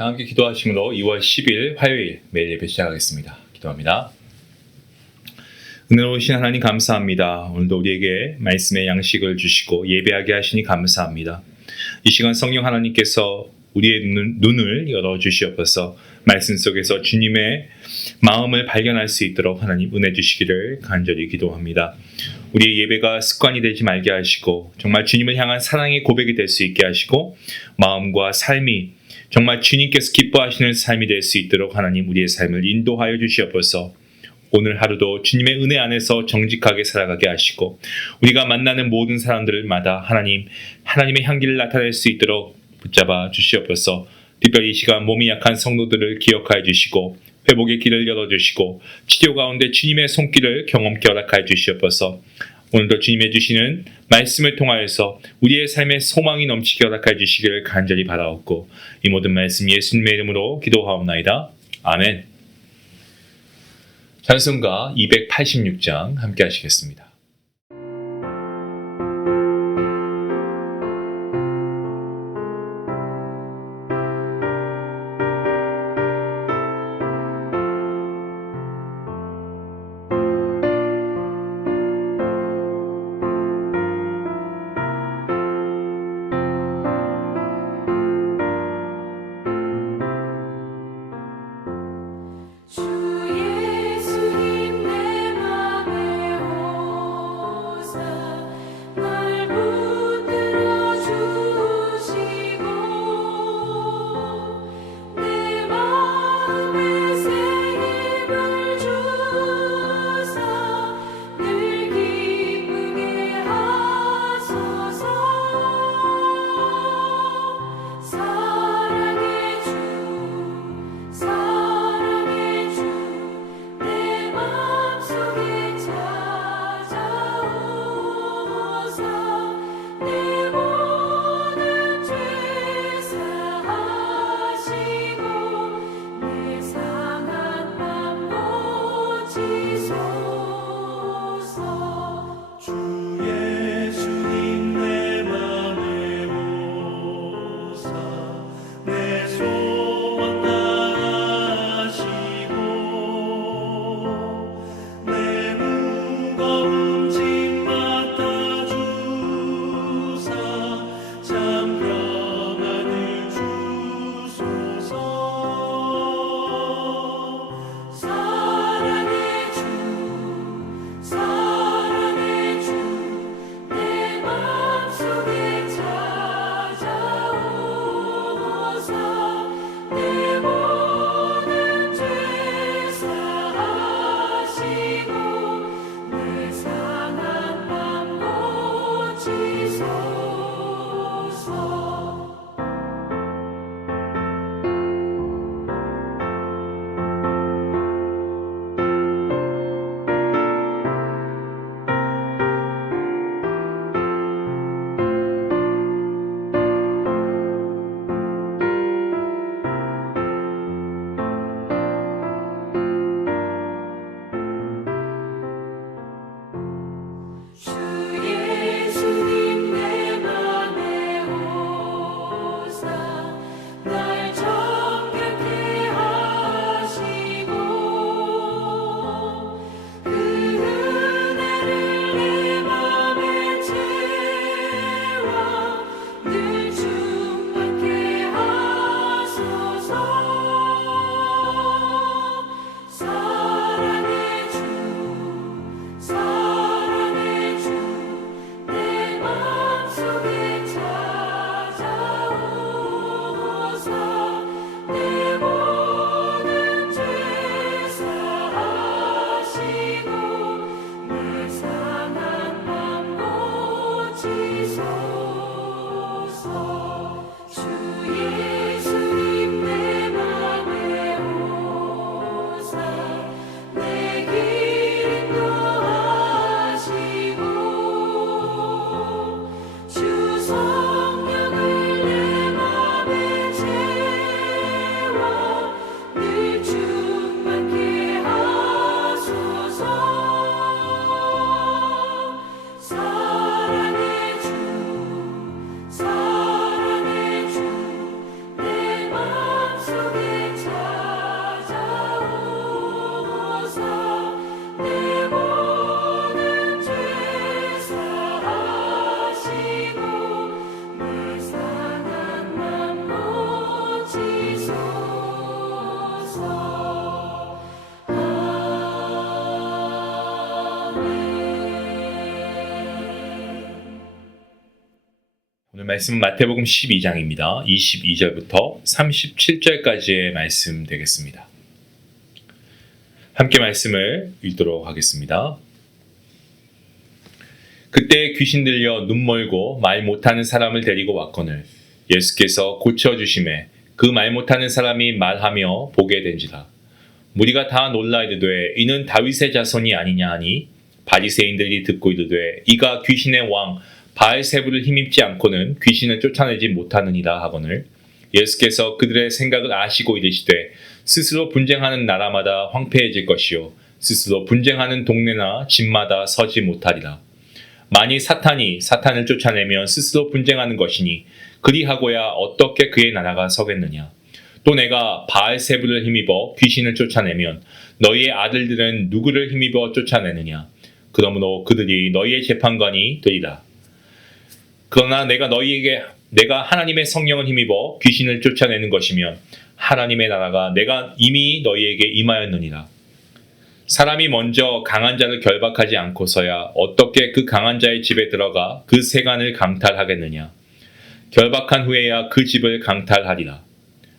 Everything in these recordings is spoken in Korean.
다 함께 기도하심으로 2월 10일 화요일 매일 예배 시작하겠습니다. 기도합니다. 은혜로우신 하나님 감사합니다. 오늘도 우리에게 말씀의 양식을 주시고 예배하게 하시니 감사합니다. 이 시간 성령 하나님께서 우리의 눈을 열어주시옵소서. 말씀 속에서 주님의 마음을 발견할 수 있도록 하나님 은혜 주시기를 간절히 기도합니다. 우리의 예배가 습관이 되지 말게 하시고 정말 주님을 향한 사랑의 고백이 될 수 있게 하시고 마음과 삶이 정말 주님께서 기뻐하시는 삶이 될 수 있도록 하나님 우리의 삶을 인도하여 주시옵소서. 오늘 하루도 주님의 은혜 안에서 정직하게 살아가게 하시고 우리가 만나는 모든 사람들마다 하나님의 향기를 나타낼 수 있도록 붙잡아 주시옵소서. 특별히 이 시간 몸이 약한 성도들을 기억하여 주시고 회복의 길을 열어주시고 치료 가운데 주님의 손길을 경험케 허락하여 주시옵소서. 오늘도 주님의 주시는 말씀을 통하여서 우리의 삶에 소망이 넘치게 허락하여 주시기를 간절히 바라옵고 이 모든 말씀 예수님의 이름으로 기도하옵나이다. 아멘. 찬송가 286장 함께 하시겠습니다. 주 예수님 내 맘에 말씀은 마태복음 12장입니다. 22절부터 37절까지의 말씀 되겠습니다. 함께 말씀을 읽도록 하겠습니다. 그때 귀신 들려 눈 멀고 말 못하는 사람을 데리고 왔거늘 예수께서 고쳐주심에 그 말 못하는 사람이 말하며 보게 된지라. 무리가 다 놀라 이르되 이는 다윗의 자손이 아니냐 하니 바리새인들이 듣고 이르되 이가 귀신의 왕 바알세불을 힘입지 않고는 귀신을 쫓아내지 못하느니라 하거늘 예수께서 그들의 생각을 아시고 이르시되 스스로 분쟁하는 나라마다 황폐해질 것이요 스스로 분쟁하는 동네나 집마다 서지 못하리라. 만일 사탄이 사탄을 쫓아내면 스스로 분쟁하는 것이니 그리하고야 어떻게 그의 나라가 서겠느냐. 또 내가 바알세불을 힘입어 귀신을 쫓아내면 너희의 아들들은 누구를 힘입어 쫓아내느냐. 그러므로 그들이 너희의 재판관이 되리라. 그러나 내가 하나님의 성령을 힘입어 귀신을 쫓아내는 것이면 하나님의 나라가 내가 이미 너희에게 임하였느니라. 사람이 먼저 강한 자를 결박하지 않고서야 어떻게 그 강한 자의 집에 들어가 그 세간을 강탈하겠느냐. 결박한 후에야 그 집을 강탈하리라.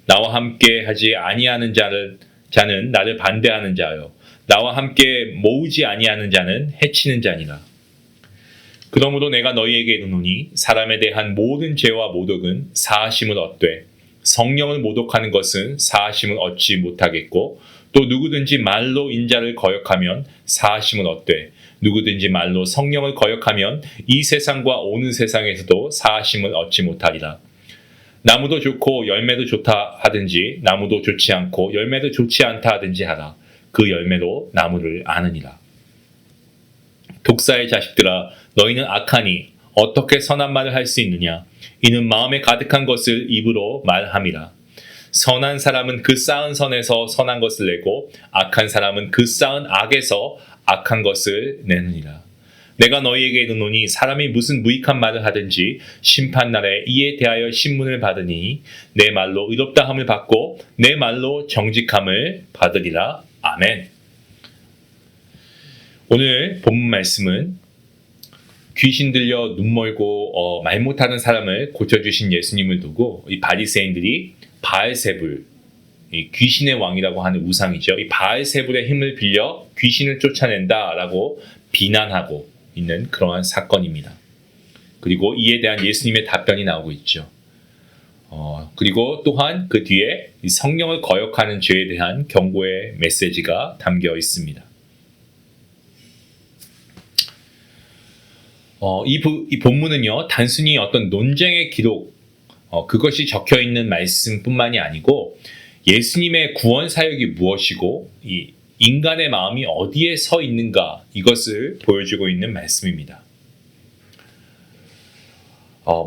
나와 함께 하지 아니하는 자는 나를 반대하는 자요 나와 함께 모으지 아니하는 자는 해치는 자니라. 그러므로 내가 너희에게 이르노니 사람에 대한 모든 죄와 모독은 사하심을 얻되 성령을 모독하는 것은 사하심을 얻지 못하겠고 또 누구든지 말로 인자를 거역하면 사하심을 얻되 누구든지 말로 성령을 거역하면 이 세상과 오는 세상에서도 사하심을 얻지 못하리라. 나무도 좋고 열매도 좋다 하든지 나무도 좋지 않고 열매도 좋지 않다 하든지 하라. 그 열매로 나무를 아느니라. 독사의 자식들아 너희는 악하니 어떻게 선한 말을 할 수 있느냐. 이는 마음에 가득한 것을 입으로 말함이라. 선한 사람은 그 쌓은 선에서 선한 것을 내고 악한 사람은 그 쌓은 악에서 악한 것을 내느니라. 내가 너희에게 이르노니 사람이 무슨 무익한 말을 하든지 심판날에 이에 대하여 신문을 받으니 내 말로 의롭다함을 받고 내 말로 정직함을 받으리라. 아멘. 오늘 본문 말씀은 귀신 들려 눈 멀고 말 못하는 사람을 고쳐주신 예수님을 두고 이 바리새인들이 바알세불, 이 귀신의 왕이라고 하는 우상이죠. 이 바알세불의 힘을 빌려 귀신을 쫓아낸다라고 비난하고 있는 그러한 사건입니다. 그리고 이에 대한 예수님의 답변이 나오고 있죠. 그리고 또한 그 뒤에 이 성령을 거역하는 죄에 대한 경고의 메시지가 담겨 있습니다. 이 본문은요, 단순히 어떤 논쟁의 기록, 그것이 적혀 있는 말씀뿐만이 아니고 예수님의 구원 사역이 무엇이고 이 인간의 마음이 어디에 서 있는가 이것을 보여주고 있는 말씀입니다.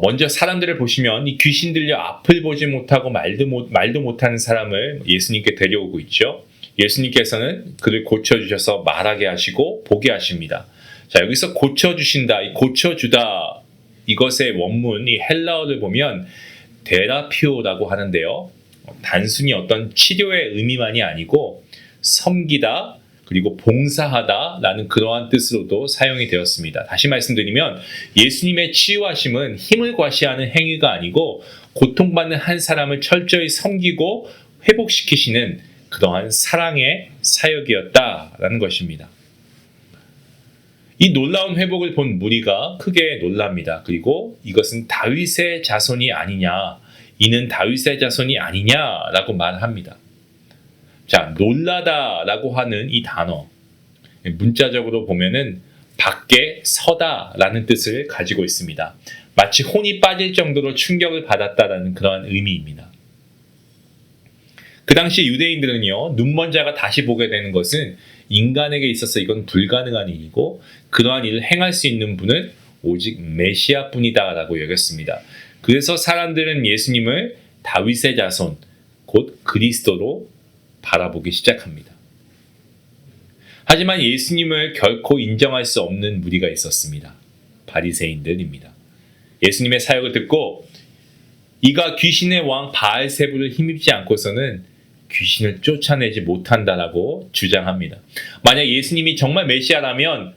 먼저 사람들을 보시면 이 귀신 들려 앞을 보지 못하고 말도 못하는 사람을 예수님께 데려오고 있죠. 예수님께서는 그를 고쳐주셔서 말하게 하시고 보게 하십니다. 자, 여기서 고쳐주신다, 이 고쳐주다 이것의 원문, 이 헬라어를 보면 데라피오라고 하는데요. 단순히 어떤 치료의 의미만이 아니고 섬기다 그리고 봉사하다 라는 그러한 뜻으로도 사용이 되었습니다. 다시 말씀드리면 예수님의 치유하심은 힘을 과시하는 행위가 아니고 고통받는 한 사람을 철저히 섬기고 회복시키시는 그러한 사랑의 사역이었다라는 것입니다. 이 놀라운 회복을 본 무리가 크게 놀랍니다. 그리고 이것은 다윗의 자손이 아니냐, 이는 다윗의 자손이 아니냐라고 말합니다. 자, 놀라다라고 하는 이 단어, 문자적으로 보면은 밖에 서다라는 뜻을 가지고 있습니다. 마치 혼이 빠질 정도로 충격을 받았다라는 그러한 의미입니다. 그 당시 유대인들은요, 눈먼 자가 다시 보게 되는 것은 인간에게 있어서 이건 불가능한 일이고 그러한 일을 행할 수 있는 분은 오직 메시아뿐이다라고 여겼습니다. 그래서 사람들은 예수님을 다윗의 자손, 곧 그리스도로 바라보기 시작합니다. 하지만 예수님을 결코 인정할 수 없는 무리가 있었습니다. 바리새인들입니다. 예수님의 사역을 듣고 이가 귀신의 왕 바알세불을 힘입지 않고서는 귀신을 쫓아내지 못한다라고 주장합니다. 만약 예수님이 정말 메시아라면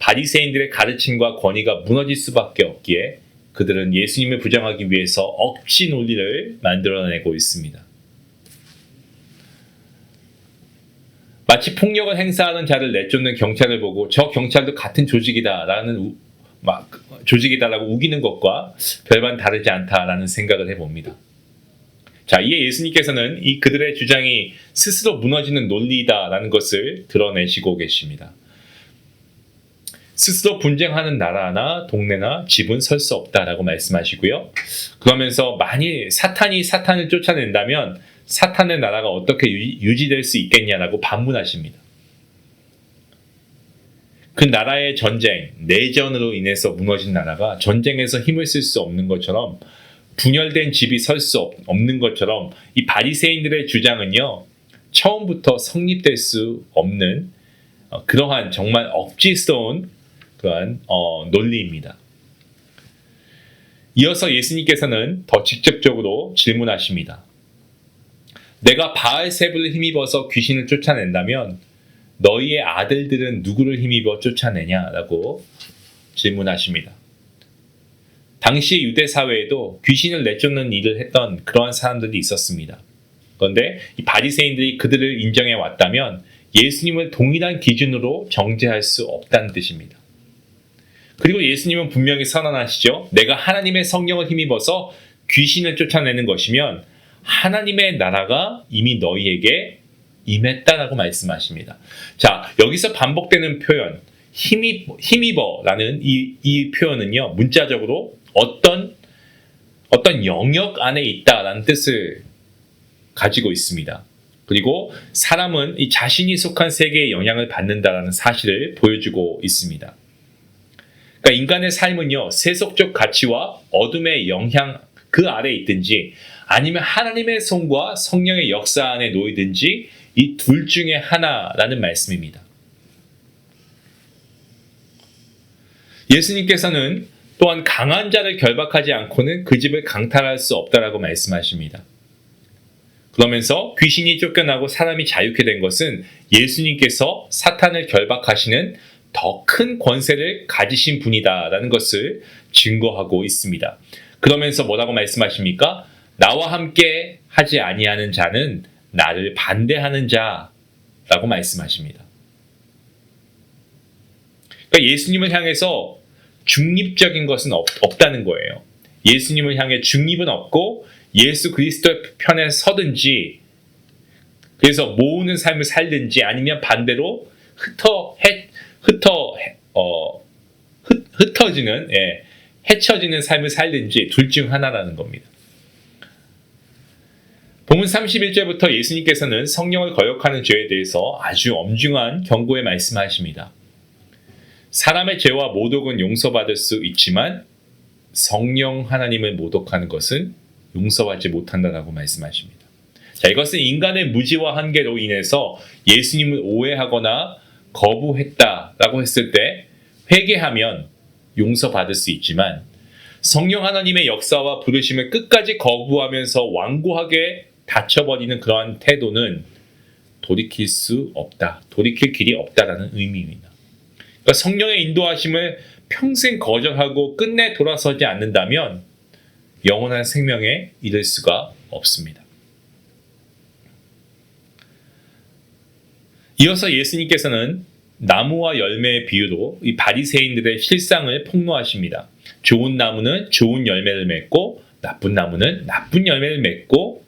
바리새인들의 가르침과 권위가 무너질 수밖에 없기에 그들은 예수님을 부정하기 위해서 억지 논리를 만들어내고 있습니다. 마치 폭력을 행사하는 자를 내쫓는 경찰을 보고 저 경찰도 같은 조직이다라고 우기는 것과 별반 다르지 않다라는 생각을 해봅니다. 자, 이에 예수님께서는 이 그들의 주장이 스스로 무너지는 논리다라는 것을 드러내시고 계십니다. 스스로 분쟁하는 나라나 동네나 집은 설 수 없다라고 말씀하시고요. 그러면서 만일 사탄이 사탄을 쫓아낸다면 사탄의 나라가 어떻게 유지될 수 있겠냐라고 반문하십니다. 그 나라의 전쟁, 내전으로 인해서 무너진 나라가 전쟁에서 힘을 쓸 수 없는 것처럼 분열된 집이 설 수 없는 것처럼 이 바리새인들의 주장은요, 처음부터 성립될 수 없는 그러한 정말 억지스러운 그러한 논리입니다. 이어서 예수님께서는 더 직접적으로 질문하십니다. 내가 바알세불을 힘입어서 귀신을 쫓아낸다면 너희의 아들들은 누구를 힘입어 쫓아내냐라고 질문하십니다. 당시 유대 사회에도 귀신을 내쫓는 일을 했던 그러한 사람들이 있었습니다. 그런데 이 바리새인들이 그들을 인정해 왔다면 예수님을 동일한 기준으로 정죄할 수 없다는 뜻입니다. 그리고 예수님은 분명히 선언하시죠. 내가 하나님의 성령을 힘입어서 귀신을 쫓아내는 것이면 하나님의 나라가 이미 너희에게 임했다라고 말씀하십니다. 자, 여기서 반복되는 표현 힘입어라는 이 표현은요, 문자적으로 어떤 영역 안에 있다라는 뜻을 가지고 있습니다. 그리고 사람은 이 자신이 속한 세계의 영향을 받는다라는 사실을 보여주고 있습니다. 그러니까 인간의 삶은요, 세속적 가치와 어둠의 영향 그 아래에 있든지 아니면 하나님의 손과 성령의 역사 안에 놓이든지 이 둘 중에 하나라는 말씀입니다. 예수님께서는 또한 강한 자를 결박하지 않고는 그 집을 강탈할 수 없다라고 말씀하십니다. 그러면서 귀신이 쫓겨나고 사람이 자유케 된 것은 예수님께서 사탄을 결박하시는 더 큰 권세를 가지신 분이다라는 것을 증거하고 있습니다. 그러면서 뭐라고 말씀하십니까? 나와 함께 하지 아니하는 자는 나를 반대하는 자라고 말씀하십니다. 그러니까 예수님을 향해서 중립적인 것은 없다는 거예요. 예수님을 향해 중립은 없고 예수 그리스도의 편에 서든지 그래서 모으는 삶을 살든지 아니면 반대로 헤쳐지는 삶을 살든지 둘 중 하나라는 겁니다. 본문 31절부터 예수님께서는 성령을 거역하는 죄에 대해서 아주 엄중한 경고의 말씀하십니다. 사람의 죄와 모독은 용서받을 수 있지만 성령 하나님을 모독하는 것은 용서받지 못한다라고 말씀하십니다. 자, 이것은 인간의 무지와 한계로 인해서 예수님을 오해하거나 거부했다라고 했을 때 회개하면 용서받을 수 있지만 성령 하나님의 역사와 부르심을 끝까지 거부하면서 완고하게 닫혀버리는 그러한 태도는 돌이킬 수 없다. 돌이킬 길이 없다라는 의미입니다. 그러니까 성령의 인도하심을 평생 거절하고 끝내 돌아서지 않는다면 영원한 생명에 이를 수가 없습니다. 이어서 예수님께서는 나무와 열매의 비유로 이 바리새인들의 실상을 폭로하십니다. 좋은 나무는 좋은 열매를 맺고 나쁜 나무는 나쁜 열매를 맺고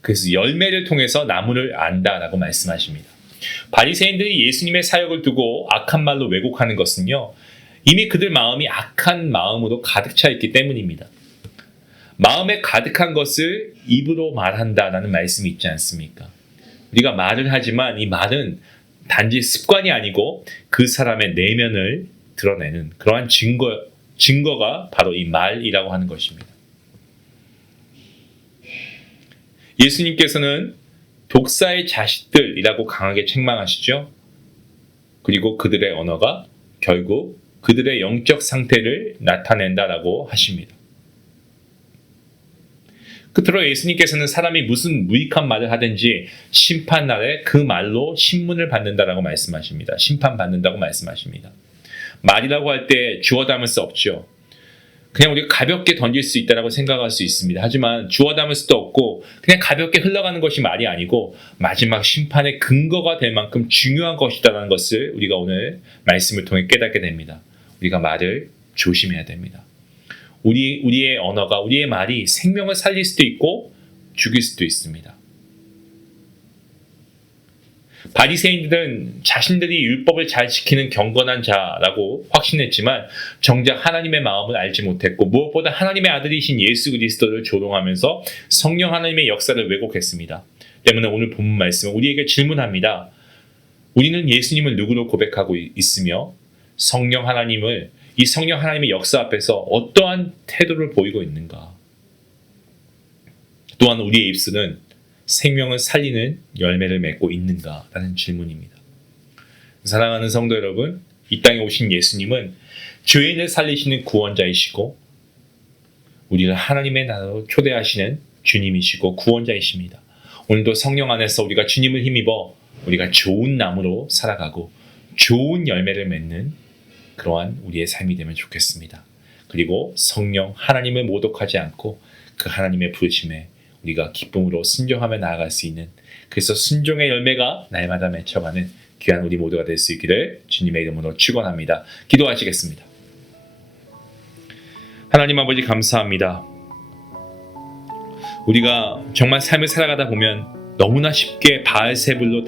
그래서 열매를 통해서 나무를 안다라고 말씀하십니다. 바리새인들이 예수님의 사역을 두고 악한 말로 왜곡하는 것은요, 이미 그들 마음이 악한 마음으로 가득 차 있기 때문입니다. 마음에 가득한 것을 입으로 말한다라는 말씀이 있지 않습니까? 우리가 말을 하지만 이 말은 단지 습관이 아니고 그 사람의 내면을 드러내는 그러한 증거가 바로 이 말이라고 하는 것입니다. 예수님께서는 독사의 자식들이라고 강하게 책망하시죠. 그리고 그들의 언어가 결국 그들의 영적 상태를 나타낸다라고 하십니다. 끝으로 예수님께서는 사람이 무슨 무익한 말을 하든지 심판날에 그 말로 신문을 받는다라고 말씀하십니다. 심판받는다고 말씀하십니다. 말이라고 할 때 주워 담을 수 없죠. 그냥 우리가 가볍게 던질 수 있다고 생각할 수 있습니다. 하지만 주워 담을 수도 없고 그냥 가볍게 흘러가는 것이 말이 아니고 마지막 심판의 근거가 될 만큼 중요한 것이다라는 것을 우리가 오늘 말씀을 통해 깨닫게 됩니다. 우리가 말을 조심해야 됩니다. 우리의 언어가, 우리의 말이 생명을 살릴 수도 있고 죽일 수도 있습니다. 바리새인들은 자신들이 율법을 잘 지키는 경건한 자라고 확신했지만 정작 하나님의 마음을 알지 못했고 무엇보다 하나님의 아들이신 예수 그리스도를 조롱하면서 성령 하나님의 역사를 왜곡했습니다. 때문에 오늘 본문 말씀은 우리에게 질문합니다. 우리는 예수님을 누구로 고백하고 있으며 성령 하나님을, 이 성령 하나님의 역사 앞에서 어떠한 태도를 보이고 있는가? 또한 우리의 입술은 생명을 살리는 열매를 맺고 있는가라는 질문입니다. 사랑하는 성도 여러분, 이 땅에 오신 예수님은 죄인을 살리시는 구원자이시고 우리를 하나님의 나라로 초대하시는 주님이시고 구원자이십니다. 오늘도 성령 안에서 우리가 주님을 힘입어 우리가 좋은 나무로 살아가고 좋은 열매를 맺는 그러한 우리의 삶이 되면 좋겠습니다. 그리고 성령 하나님을 모독하지 않고 그 하나님의 부르심에 우리가 기쁨으로 순종하며 나아갈 수 있는, 그래서 순종의 열매가 날마다 맺혀가는 귀한 우리 모두가 될 수 있기를 주님의 이름으로 축원합니다. 기도하시겠습니다. 하나님 아버지 감사합니다. 우리가 정말 삶을 살아가다 보면 너무나 쉽게 바알세불로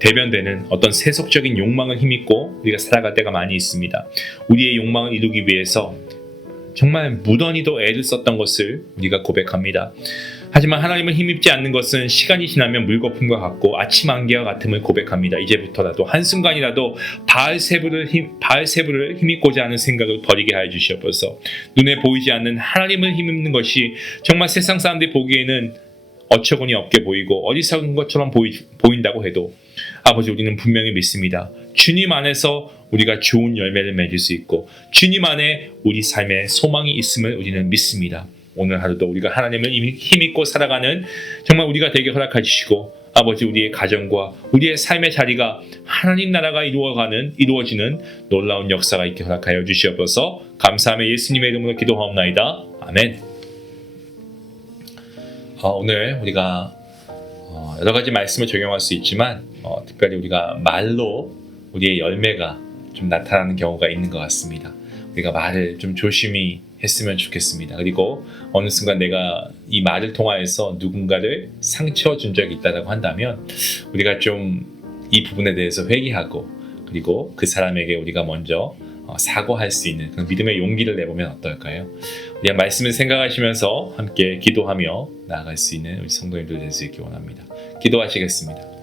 대변되는 어떤 세속적인 욕망을 힘입고 우리가 살아갈 때가 많이 있습니다. 우리의 욕망을 이루기 위해서 정말 무던히도 애를 썼던 것을 우리가 고백합니다. 하지만 하나님을 힘입지 않는 것은 시간이 지나면 물거품과 같고 아침 안개와 같음을 고백합니다. 이제부터라도 한순간이라도 바알세불을 힘입고자 하는 생각을 버리게 하여 주시옵소서. 눈에 보이지 않는 하나님을 힘입는 것이 정말 세상 사람들이 보기에는 어처구니 없게 보이고 어리석은 것처럼 보인다고 해도 아버지, 우리는 분명히 믿습니다. 주님 안에서 우리가 좋은 열매를 맺을 수 있고 주님 안에 우리 삶에 소망이 있음을 우리는 믿습니다. 오늘 하루도 우리가 하나님을 힘입고 살아가는 정말 우리가 되게 허락해 주시고 아버지, 우리의 가정과 우리의 삶의 자리가 하나님 나라가 이루어지는 놀라운 역사가 있게 허락하여 주시옵소서. 감사하며 예수님의 이름으로 기도하옵나이다. 아멘. 오늘 우리가 여러 가지 말씀을 적용할 수 있지만 특별히 우리가 말로 우리의 열매가 좀 나타나는 경우가 있는 것 같습니다. 우리가 말을 좀 조심히 했으면 좋겠습니다. 그리고 어느 순간 내가 이 말을 통하여서 누군가를 상처 준 적이 있다고 한다면 우리가 좀 이 부분에 대해서 회개하고 그리고 그 사람에게 우리가 먼저 사과할 수 있는 그런 믿음의 용기를 내보면 어떨까요? 우리가 말씀을 생각하시면서 함께 기도하며 나아갈 수 있는 우리 성도님들 될 수 있기 원합니다. 기도하시겠습니다.